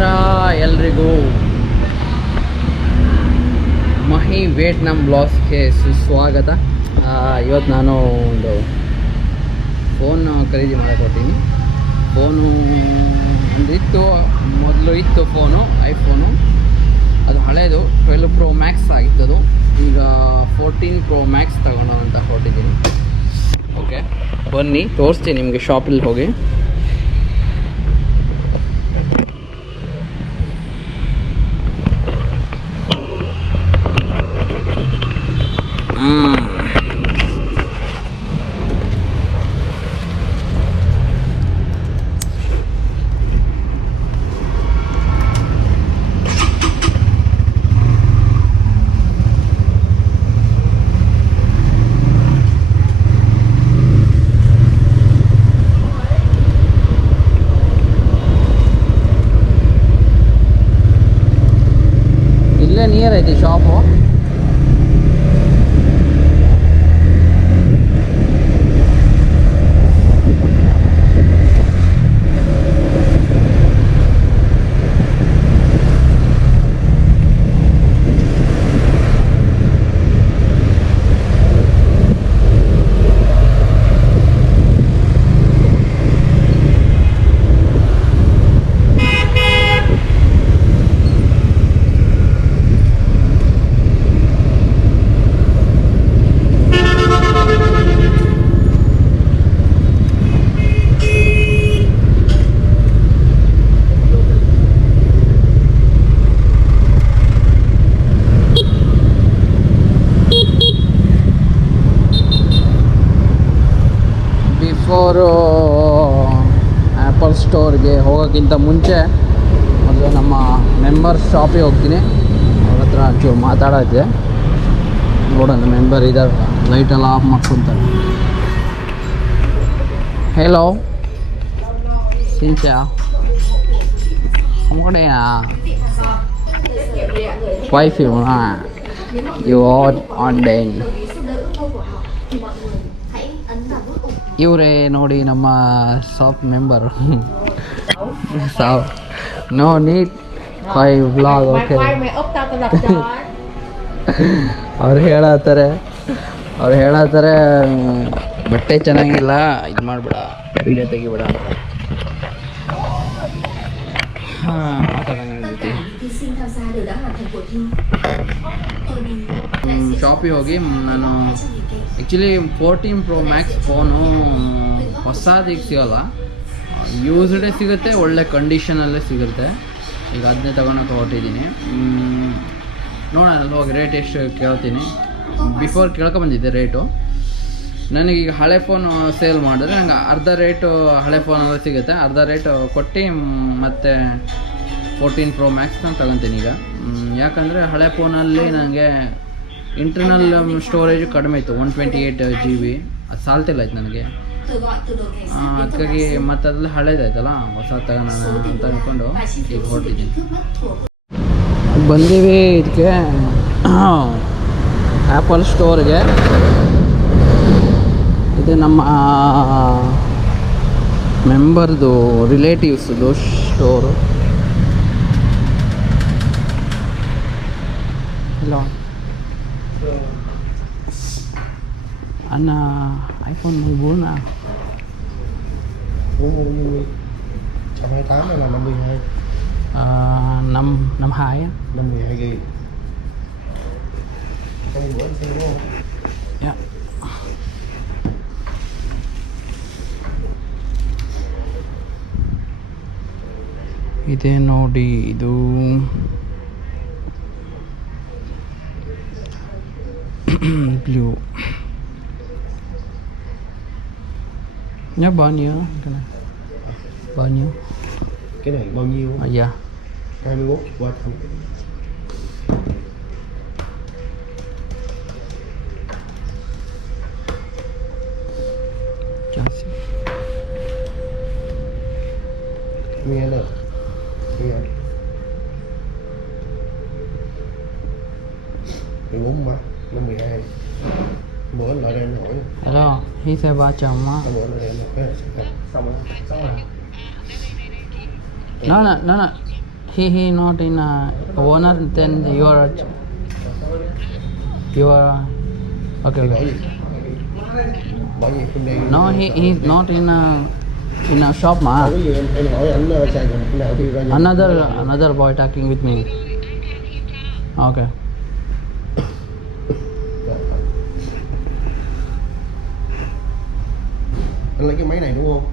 ನಮಸ್ಕಾರ ಎಲ್ರಿಗೂ ಮಹಿ ವಿಯೆಟ್ನಾಮ್ ಬ್ಲಾಗ್ಸ್ಗೆ ಸುಸ್ವಾಗತ. ಇವತ್ತು ನಾನು ಒಂದು ಫೋನ್ ಖರೀದಿ ಮಾಡಿಕೊಟ್ಟಿನಿ. ಫೋನು ಒಂದಿತ್ತು, ಮೊದಲು ಇತ್ತು ಫೋನು, ಐಫೋನು. ಅದು ಹಳೇದು 12 Pro Max ಆಗಿತ್ತದು. ಈಗ 14 Pro Max ತಗೊಳ್ಳೋಣ ಅಂತ ಹೊರಟಿದ್ದೀನಿ. ಓಕೆ, ಬನ್ನಿ ತೋರಿಸ್ತೀನಿ ನಿಮಗೆ ಶಾಪಲ್ಲಿ ಹೋಗಿ. ಇಲ್ಲೇ ನಿಯರ್ ಐತಿ ಶಾಪು. ಬಿಫೋರು ಆ್ಯಪಲ್ ಸ್ಟೋರ್ಗೆ ಹೋಗೋಕ್ಕಿಂತ ಮುಂಚೆ ಮೊದಲು ನಮ್ಮ ಮೆಂಬರ್ ಶಾಪಿಗೆ ಹೋಗ್ತೀನಿ. ಅವ್ರ ಹತ್ರ ಒಂಚೂರು ಮಾತಾಡೋಕ್ಕೆ. ನೋಡೋಣ, ಮೆಂಬರ್ ಇದ್ದಾರೆ, ಲೈಟೆಲ್ಲ ಆಫ್ ಮಾಡ್ಕೊತಾರೆ. Hello xin chào, không có đèn à? Quay phim à? You on đèn. ಇವರೇ ನೋಡಿ ನಮ್ಮ ಶಾಪ್ ಮೆಂಬರ್. ನೋ ನೀಟ್ ಫೈ ವ್ಲಾಗ್. ಓಕೆ, ಅವ್ರು ಹೇಳತ್ತಾರೆ ಬಟ್ಟೆ ಚೆನ್ನಾಗಿಲ್ಲ, ಇದು ಮಾಡಿಬಿಡ, ವಿಡಿಯೋ ತೆಗಿಬೇಡ ಅಂತ. ಶಾಪಿಗೆ ಹೋಗಿ ನಾನು ಆ್ಯಕ್ಚುಲಿ 14 Pro Max ಫೋನು ಹೊಸದಿಗೆ ಸಿಗೋಲ್ಲ, ಯೂಸ್ಡೇ ಸಿಗುತ್ತೆ, ಒಳ್ಳೆ ಕಂಡೀಷನಲ್ಲೇ ಸಿಗುತ್ತೆ. ಈಗ ಅದನ್ನೇ ತೊಗೊಳಕ್ಕೆ ಹೊರಟಿದ್ದೀನಿ. ನೋಡೋಣ, ಅಲ್ಲಿ ಹೋಗಿ ರೇಟ್ ಎಷ್ಟು ಕೇಳ್ತೀನಿ. ಬಿಫೋರ್ ಕೇಳ್ಕೊಂಬಂದಿದ್ದೆ ರೇಟು. ನನಗೀಗ ಹಳೆ ಫೋನು ಸೇಲ್ ಮಾಡಿದ್ರೆ ನಂಗೆ ಅರ್ಧ ರೇಟು ಹಳೆ ಫೋನಲ್ಲೇ ಸಿಗುತ್ತೆ, ಅರ್ಧ ರೇಟು ಕೊಟ್ಟು ಮತ್ತು 14 Pro Max ನಾನು ತಗೊತೀನಿ ಈಗ. ಯಾಕಂದರೆ ಹಳೆ ಫೋನಲ್ಲಿ ನನಗೆ ಇಂಟರ್ನಲ್ ಸ್ಟೋರೇಜು ಕಡಿಮೆ ಇತ್ತು, 128 GB. ಅದು ಸಾಲ್ತಿಲ್ಲ ಆಯ್ತು ನನಗೆ. ಅದಕ್ಕಾಗಿ ಮತ್ತು ಅದ್ರಲ್ಲಿ ಹಳೇದಾಯ್ತಲ್ಲ, ಹೊಸ ತಗೋಣ ಅಂತ ಅಂದ್ಕೊಂಡು ಈಗ ಹೊರಟಿದ್ದೀನಿ. ಬಂದೀವಿ ಇದಕ್ಕೆ ಆ್ಯಪಲ್ ಸ್ಟೋರ್ಗೆ. ಇದು ನಮ್ಮ ಮೆಂಬರ್ದು ರಿಲೇಟಿವ್ಸ್ದು store. Hello anh, iPhone 14 nào? 128 hay là 52? 52 á. 52 GB. Trong bữa anh xem đúng không? Dạ. ಇದೆ ನೋಡಿ, ಇದು blue. Nhớ bao nhiêu cái này? Bao nhiêu? Cái này bao nhiêu? Dạ 21 qua thằng. Nghe được. Nghe. 14 mà, 52. Bữa lại đây nó hỏi. Hello, hi xe ba chồng á. Bữa lại đây nó hỏi. Xong rồi. Nó là he not in owner, then you are okay, Thì okay. bỏ gì không đi. No, he's not in a shop mà. Không có gì em hỏi ảnh xài cái nào thì ra nhà. Another boy talking with me. Okay. Anh lấy cái máy này đúng không?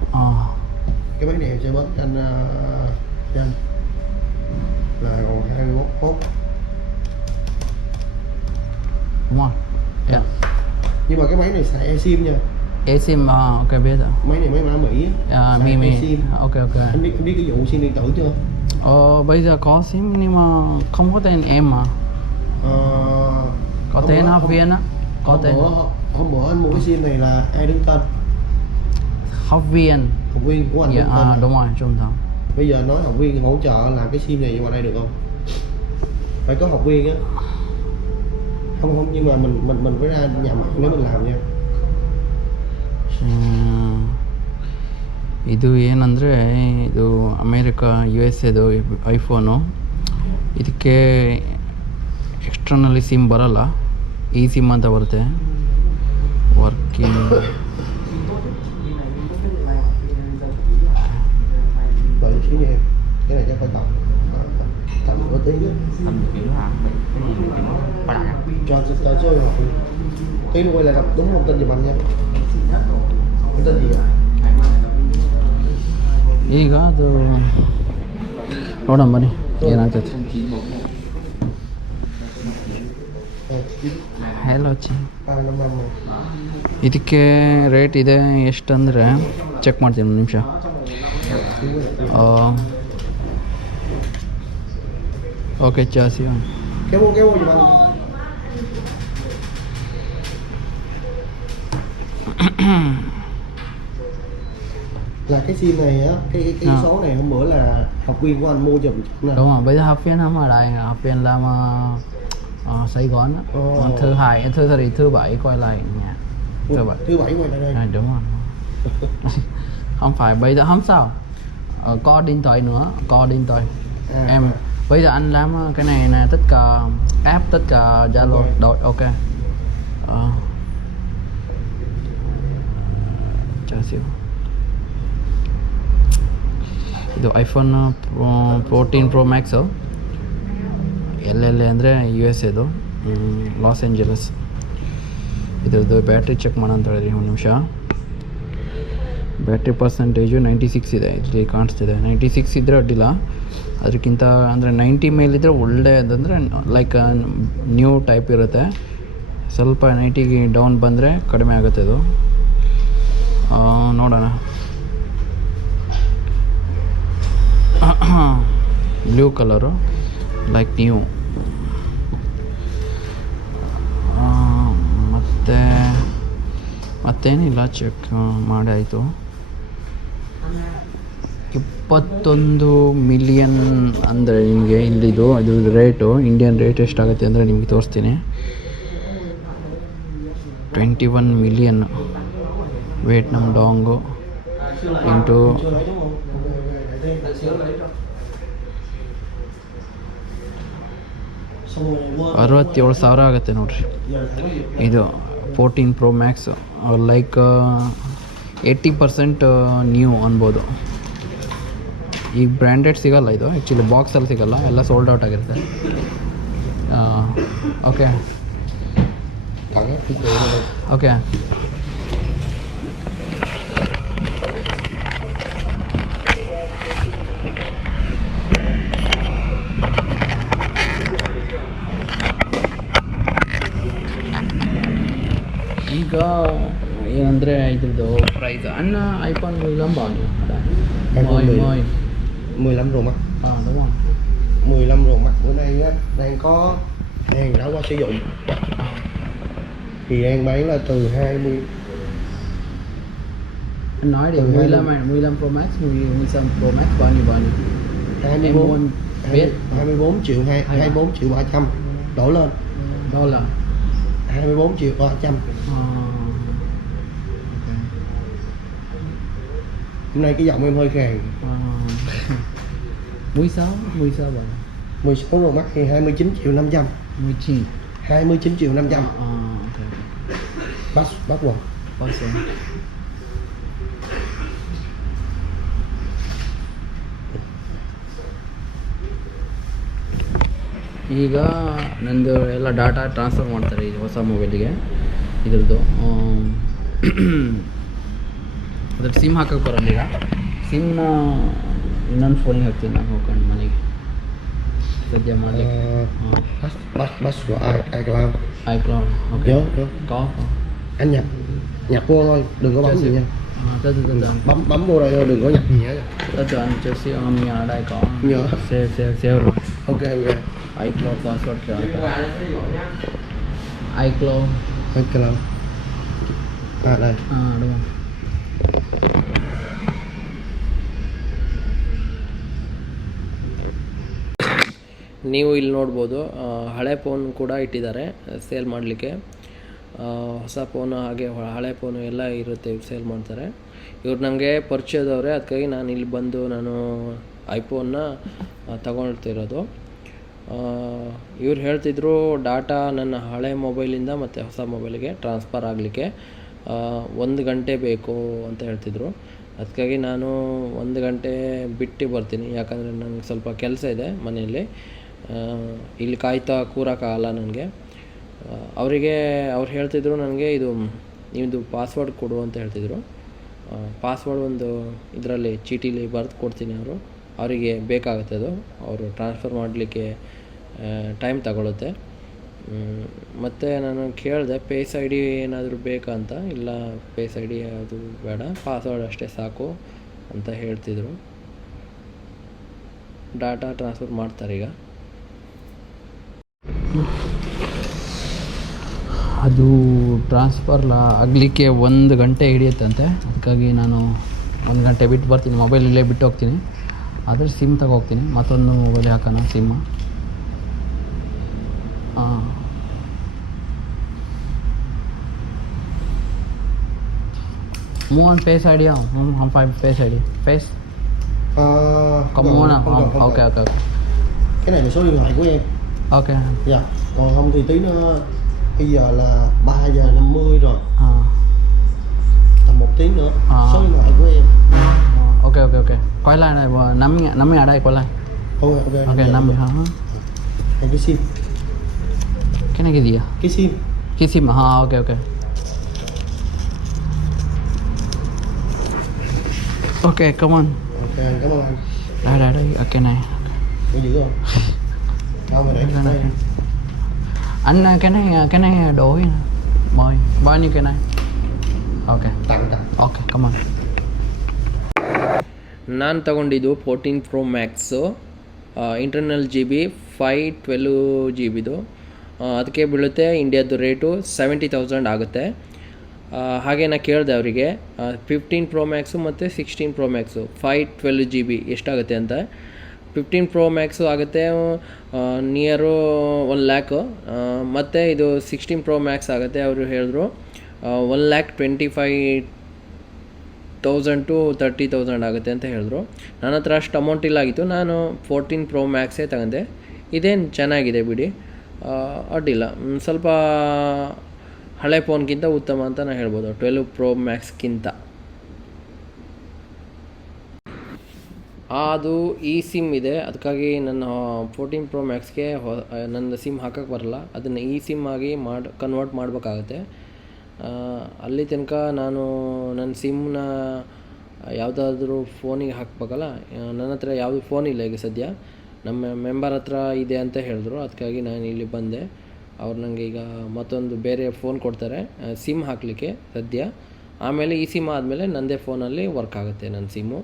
Cái máy này em sẽ bớt anh cho anh là còn 21 phút. Đúng rồi. Yeah. Nhưng mà cái máy này xài eSIM nha. eSIM, ok biết rồi. Máy này máy mã Mỹ á. Mi eSIM. ok. Anh biết cái vụ sim điện tử chưa? Bây giờ có sim nhưng mà không có tên em mà. Có tên học viên á. Có tên. Hôm bữa anh mua cái sim này là ai đứng tên? Học viên. Học viên của anh đứng tên. Đúng rồi, trung tâm. Bây giờ nói học viên hỗ trợ làm cái sim này qua đây được không? Phải có học viên á. Không nhưng mà mình phải ra nhà mạng để mình làm nha. ಇದು ಏನಂದರೆ ಇದು America USA iPhone, ಇದಕ್ಕೆ ಎಕ್ಸ್ಟರ್ನಲ್ಲಿ sim ಬರಲ್ಲ, ಈ sim ಅಂತ ಬರುತ್ತೆ. Working Đợi chút xíu nha em. Cái này chắc phải tầm nửa tiếng á. Tầm nửa tiếng hả? Cái gì nửa tiếng? Có lại không? Cho chơi học. Tí nữa quay lại đọc đúng thông tin giùm anh nha. Thông tin gì vậy? ಈಗ ಅದು ನೋಡೋಣ ಬನ್ನಿ ಏನಾಗ್ತೈತೆ. Hello ಚಿ, ಇದಕ್ಕೆ rate ಇದೆ ಎಷ್ಟಂದರೆ check ಮಾಡ್ತೀನಿ ಒಂದು ನಿಮಿಷ. Okay chassis Kéo vô giùm anh. Là cái sim này á, cái số này hôm bữa là học viên của anh mua giùm nè. đúng rồi, bây giờ học viên không ở đây, học viên làm Sài Gòn á. Thứ bảy quay lại nhà. Thứ bảy quay lại đây. Đúng rồi. Không phải, bây giờ không sao. Có điện thoại nữa, có điện thoại. Em bây giờ anh làm cái này nè, tất cả app, tất cả Zalo đội ok. Chờ xíu. ಇದು iPhone 14 Pro Max ಎಲ್ಲೆಲ್ಲಿ ಅಂದರೆ USA loss Angeles. ಇದ್ರದ್ದು battery check ಮಾಡೋಣ ಅಂತ ಹೇಳಿದ್ರಿ ಒಂದು ನಿಮಿಷ. Battery percentage 96 ಇದೆ, ಇಲ್ಲಿ ಕಾಣಿಸ್ತಿದೆ. 96 ಇದ್ದರೆ ಅಡ್ಡಿಲ್ಲ, ಅದಕ್ಕಿಂತ ಅಂದರೆ 90 ಮೇಲಿದ್ದರೆ ಒಳ್ಳೆಯದಂದರೆ ಲೈಕ್ ನ್ಯೂ ಟೈಪ್ ಇರುತ್ತೆ. ಸ್ವಲ್ಪ 90ಗೆ ಡೌನ್ ಬಂದರೆ ಕಡಿಮೆ ಆಗುತ್ತೆ ಇದು. ನೋಡೋಣ. Blue colour like new. ಮತ್ತೇನಿಲ್ಲ, ಚೆಕ್ ಮಾಡಾಯಿತು. 21 ಮಿಲಿಯನ್ ಅಂದರೆ ನಿಮಗೆ ಇಲ್ಲಿದು ಇದ್ರ ರೇಟು, ಇಂಡಿಯನ್ ರೇಟ್ ಎಷ್ಟಾಗುತ್ತೆ ಅಂದರೆ ನಿಮಗೆ ತೋರಿಸ್ತೀನಿ. 21 ಮಿಲಿಯನ್ ವೇಟ್ ನಮ್ಮ ಡಾಂಗು ಇಂಟು 67,000 ಆಗುತ್ತೆ ನೋಡ್ರಿ. ಇದು 14 Pro Max ಲೈಕ್ 80% ನ್ಯೂ ಅನ್ಬೋದು. ಈಗ ಬ್ರ್ಯಾಂಡೆಡ್ ಸಿಗೋಲ್ಲ ಇದು, ಆ್ಯಕ್ಚುಲಿ ಬಾಕ್ಸಲ್ಲಿ ಸಿಗೋಲ್ಲ, ಎಲ್ಲ ಸೋಲ್ಡ್ ಔಟ್ ಆಗಿರುತ್ತೆ. Okay okay. ಈಗ ಏನಂದರೆ ಇದ್ರದ್ದು price anh iPhone 15 bao nhiêu? iPhone 10 15 Pro Max. Đúng rồi. 15 Pro Max bữa nay á, đang có hàng đã qua sử dụng thì đang bán là từ 20. Anh nói đi, 15 Pro Max, 16 Pro Max bao nhiêu? 24 biết 24 triệu 24 triệu 300 đổ lên. đô la. 24 triệu 300. Hôm nay cái giọng em hơi khàn. 16 bạn. 16 Pro Max thì 29 triệu 500. 19. 29 triệu 500. Ok. Bắt vào. Pass. ಈಗ ನಂದು ಎಲ್ಲ data transfer ಮಾಡ್ತಾರೆ ಇದು ಹೊಸ ಮೊಬೈಲಿಗೆ ಇದ್ರದ್ದು ಅದ್ರ sim ಹಾಕಕ್ಕೆ ಬರಲ್ಲ ಈಗ ಸಿಮ್ನ ಇನ್ನೊಂದು ಫೋನಿಗೆ ಹಾಕ್ತೀನಿ ನಾನು ಹೋಗ್ಕೊಂಡು mày sejak mana Bắt của iCloud. iCloud ok Nhớ. có Anh nhập vô thôi, đừng có bấm gì nha. từ Bấm vô đây thôi, đừng có nhập gì hết. từ anh cho siêu nhà ở đây có Nhớ. sale rồi Ok. iCloud password cho iCloud đây. đúng không ನೀವು ಇಲ್ಲಿ ನೋಡ್ಬೋದು ಹಳೆ phone ಕೂಡ ಇಟ್ಟಿದ್ದಾರೆ sale ಮಾಡಲಿಕ್ಕೆ ಹೊಸ phone ಹಾಗೆ ಹಳೆ ಫೋನು ಎಲ್ಲ ಇರುತ್ತೆ ಇವ್ರು ಸೇಲ್ ಮಾಡ್ತಾರೆ ಇವ್ರು ನನಗೆ ಪರಿಚಯದವ್ರೆ ಅದಕ್ಕಾಗಿ ನಾನು ಇಲ್ಲಿ ಬಂದು ನಾನು ಐಫೋನ್ನ ತಗೊಳ್ತಿರೋದು ಇವ್ರು ಹೇಳ್ತಿದ್ರು ಡಾಟಾ ನನ್ನ ಹಳೆ ಮೊಬೈಲಿಂದ ಮತ್ತು ಹೊಸ ಮೊಬೈಲಿಗೆ ಟ್ರಾನ್ಸ್ಫರ್ ಆಗಲಿಕ್ಕೆ 1 ಗಂಟೆ ಬೇಕು ಅಂತ ಹೇಳ್ತಿದ್ರು ಅದಕ್ಕಾಗಿ ನಾನು 1 ಗಂಟೆ ಬಿಟ್ಟು ಬರ್ತೀನಿ ಯಾಕಂದರೆ ನನಗೆ ಸ್ವಲ್ಪ ಕೆಲಸ ಇದೆ ಮನೆಯಲ್ಲಿ ಇಲ್ಲಿ ಕಾಯ್ತಾ ಕೂರೋಕ್ಕಾಗಲ್ಲ ನನಗೆ ಅವ್ರು ಹೇಳ್ತಿದ್ರು ನನಗೆ ನಿಮ್ಮದು ಪಾಸ್ವರ್ಡ್ ಕೊಡು ಅಂತ ಹೇಳ್ತಿದ್ರು ಪಾಸ್ವರ್ಡ್ ಒಂದು ಇದರಲ್ಲಿ ಚೀಟಿಲಿ ಬರೆದು ಕೊಡ್ತೀನಿ ಅವರಿಗೆ ಬೇಕಾಗುತ್ತೆ ಅದು ಅವರು ಟ್ರಾನ್ಸ್ಫರ್ ಮಾಡಲಿಕ್ಕೆ ಟೈಮ್ ತಗೊಳುತ್ತೆ ಮತ್ತು ನಾನು ಕೇಳಿದೆ ಫೇಸ್ ಐ ಡಿ ಏನಾದರೂ ಬೇಕಾ ಅಂತ ಇಲ್ಲ ಫೇಸ್ ಐ ಡಿ ಅದು ಬೇಡ ಪಾಸ್ವರ್ಡ್ ಅಷ್ಟೇ ಸಾಕು ಅಂತ ಹೇಳ್ತಿದ್ರು ಡಾಟಾ ಟ್ರಾನ್ಸ್ಫರ್ ಮಾಡ್ತಾರೆ ಈಗ ಅದು ಟ್ರಾನ್ಸ್ಫರ್ ಆಗಲಿಕ್ಕೆ 1 ಗಂಟೆ ಹಿಡಿಯುತ್ತಂತೆ ಅದಕ್ಕಾಗಿ ನಾನು 1 ಗಂಟೆ ಬಿಟ್ಟು ಬರ್ತೀನಿ ಮೊಬೈಲ್ ಇಲ್ಲೇ ಬಿಟ್ಟು ಹೋಗ್ತೀನಿ ಆದರೆ ಸಿಮ್ ತಗೋಗ್ತೀನಿ ಮತ್ತೊಂದು ಮೊಬೈಲ್ ಹಾಕೋಣ sim Mua ăn face ID không? Không phải face ID. Face. Có mua nào? Không. Ok. Cái này là số điện thoại của em. Ok. Dạ. Còn không thì tí nữa bây giờ là 3 giờ 50 rồi. Tầm 1 tiếng nữa. Số điện thoại của em. Ok. Quay lại này, nắm nhà đây quay lại. Ok, 5 hả? Cái sim. Cái này cái gì à? Cái sim à? Ok. Ok, come on. Ok, cảm ơn anh. Đây, ở cái này. Có giữ không? Đâu mà để cái này. Anh cái này đổi nè. Mời, bao nhiêu cái này? Ok. Tặng. Ok, come on. ನಾನು ತಗೊಂಡಿದ್ದು 14 Pro Max internal GB 512 GBದು ಅದಕ್ಕೆ ಬೀಳುತ್ತೆ ಇಂಡಿಯಾದ್ದು rate 70,000 ಆಗುತ್ತೆ ಹಾಗೆ ನಾನು ಕೇಳಿದೆ ಅವರಿಗೆ 15 Pro Max ಮತ್ತು 16 Pro Max 512 GB ಎಷ್ಟಾಗುತ್ತೆ ಅಂತ 15 Pro Max ಆಗುತ್ತೆ ನಿಯರು 1 lakh ಮತ್ತು ಇದು 16 Pro Max ಆಗುತ್ತೆ ಅವರು ಹೇಳಿದ್ರು 1,25,000 to 30,000 ಆಗುತ್ತೆ ಅಂತ ಹೇಳಿದ್ರು ನನ್ನ ಹತ್ರ ಅಷ್ಟು ಅಮೌಂಟ್ ಇಲ್ಲ ಆಗಿತ್ತು ನಾನು 14 Pro Maxೇ ತಗೊಂಡೆ ಇದೇನು ಚೆನ್ನಾಗಿದೆ ಬಿಡಿ ಅಡ್ಡಿಲ್ಲ ಸ್ವಲ್ಪ ಹಳೆ ಫೋನ್ಗಿಂತ ಉತ್ತಮ ಅಂತ ನಾನು ಹೇಳ್ಬೋದು 12 Pro Maxಗಿಂತ ಅದು ಈ ಸಿಮ್ ಇದೆ ಅದಕ್ಕಾಗಿ ನನ್ನ 14 Pro Maxಗೆ ನನ್ನ ಸಿಮ್ ಹಾಕೋಕ್ಕೆ ಬರಲ್ಲ ಅದನ್ನು ಈ ಸಿಮ್ ಆಗಿ ಕನ್ವರ್ಟ್ ಮಾಡಬೇಕಾಗತ್ತೆ ಅಲ್ಲಿ ತನಕ ನಾನು ನನ್ನ ಸಿಮ್ನ ಯಾವುದಾದ್ರೂ ಫೋನಿಗೆ ಹಾಕಬೇಕಲ್ಲ ನನ್ನ ಹತ್ರ ಯಾವುದು ಫೋನ್ ಇಲ್ಲ ಈಗ ಸದ್ಯ ನಮ್ಮ ಮೆಂಬರ್ ಹತ್ರ ಇದೆ ಅಂತ ಹೇಳಿದ್ರು ಅದಕ್ಕಾಗಿ ನಾನು ಇಲ್ಲಿ ಬಂದೆ ಅವ್ರು ನನಗೆ ಈಗ ಮತ್ತೊಂದು ಬೇರೆ ಫೋನ್ ಕೊಡ್ತಾರೆ ಸಿಮ್ ಹಾಕಲಿಕ್ಕೆ ಸದ್ಯ ಆಮೇಲೆ ಈ ಸಿಮ್ ಆದಮೇಲೆ ನನ್ನದೇ ಫೋನಲ್ಲಿ ವರ್ಕ್ ಆಗುತ್ತೆ ನನ್ನ ಸಿಮ್ಮು